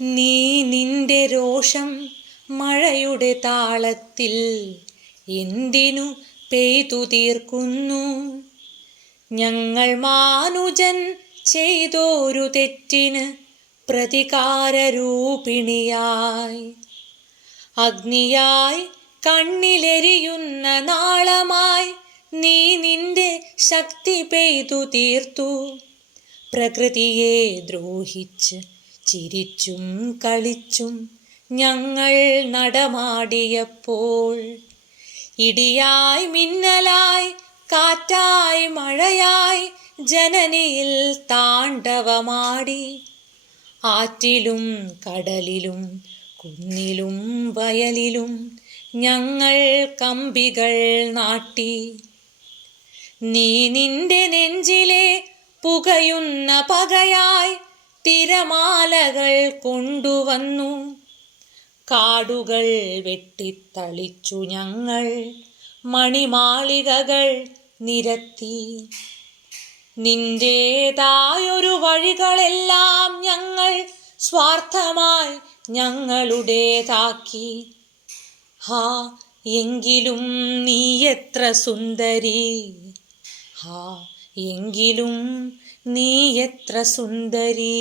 നീ നിന്റെ രോഷം മഴയുടെ താളത്തിൽ എന്തിനു പെയ്തു തീർക്കുന്നു? ഞങ്ങൾ മാനുജൻ ചെയ്തോരു തെറ്റിന് പ്രതികാരരൂപിണിയായി. അഗ്നിയായി കണ്ണിലെരിയുന്ന നാളമായി നീ നിന്റെ ശക്തി പെയ്തു തീർത്തു. പ്രകൃതിയെ ദ്രോഹിച്ച് ചിരിച്ചും കളിച്ചും ഞങ്ങൾ നടമാടിയപ്പോൾ ഇടിയായി മിന്നലായി കാറ്റായി മഴയായി ജനനിയിൽ താണ്ഡവമാടി. ആറ്റിലും കടലിലും കുന്നിലും വയലിലും ഞങ്ങൾ കമ്പികൾ നാട്ടി. നീ നിന്റെ നെഞ്ചിലെ പുകയുന്ന പകയായി തിരമാലകൾ കൊണ്ടുവന്നു. കാടുകൾ വെട്ടിത്തളിച്ചു ഞങ്ങൾ. മണിമാളികകൾ നിരത്തി. നിന്റേതായൊരു വഴികളെല്ലാം ഞങ്ങൾ സ്വാർത്ഥമായി ഞങ്ങളുടേതാക്കി. ഹാ എങ്കിലും നീ എത്ര സുന്ദരി. ഹാ എങ്കിലും നീ എത്ര സുന്ദരി.